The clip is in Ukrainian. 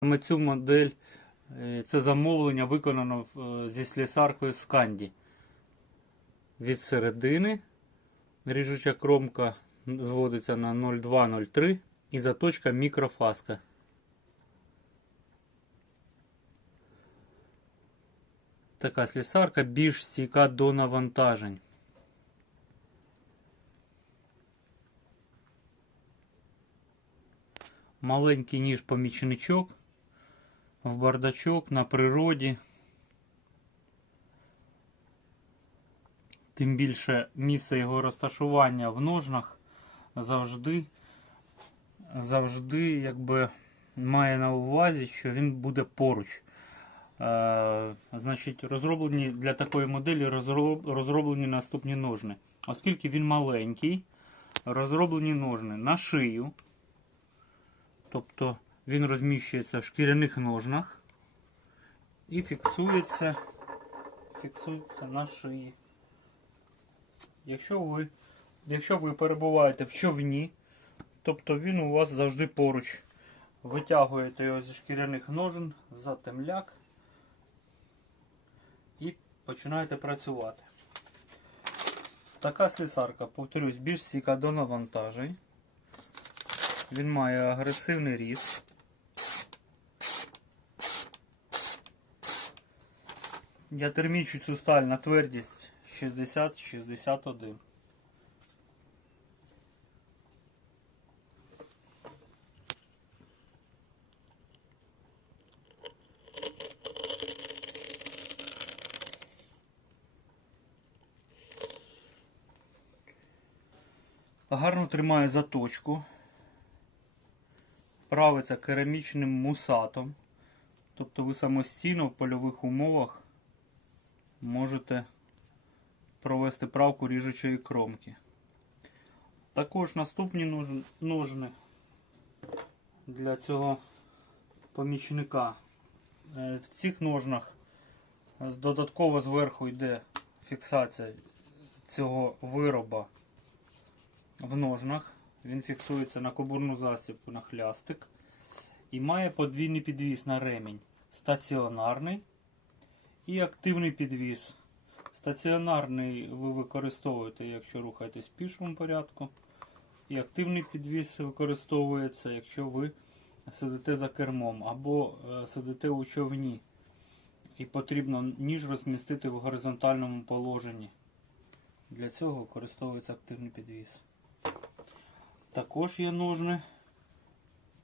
Саме цю модель, е, це замовлення виконано е, зі слісаркою Сканді. Від середини ріжуча кромка зводиться на 0,2-0,3 і заточка мікрофаска. Така слісарка більш стійка до навантажень. Маленький ніж помічничок в бардачок на природі. Тим більше місце його розташування в ножнах завжди, завжди якби має на увазі, що він буде поруч. Е, значить, розроблені для такої моделі розроб- розроблені наступні ножни. Оскільки він маленький, розроблені ножни на шию. Тобто він розміщується в шкіряних ножнах і фіксується, фіксується на шиї. Якщо ви, якщо ви перебуваєте в човні, тобто він у вас завжди поруч. Витягуєте його зі шкіряних ножен за темляк і починаєте працювати. Така слісарка, повторюсь, більш стійка до навантажень. Він має агресивний ріст. Я термічу цю сталь на твердість 60-61. Гарно тримає заточку. Правиться керамічним мусатом. Тобто ви самостійно в польових умовах можете провести правку ріжучої кромки. Також наступні ножни для цього помічника. Е, В цих ножнах додатково зверху йде фіксація цього вироба в ножнах. Він фіксується на кобурну засібку на хлястик і має подвійний підвіс на ремінь. Стаціонарний і активний підвіс. Стаціонарний ви використовуєте, якщо рухаєтесь в пішому порядку. І активний підвіс використовується, якщо ви сидите за кермом або е, сидите у човні. І потрібно ніж розмістити в горизонтальному положенні. Для цього використовується активний підвіс. Також є ножни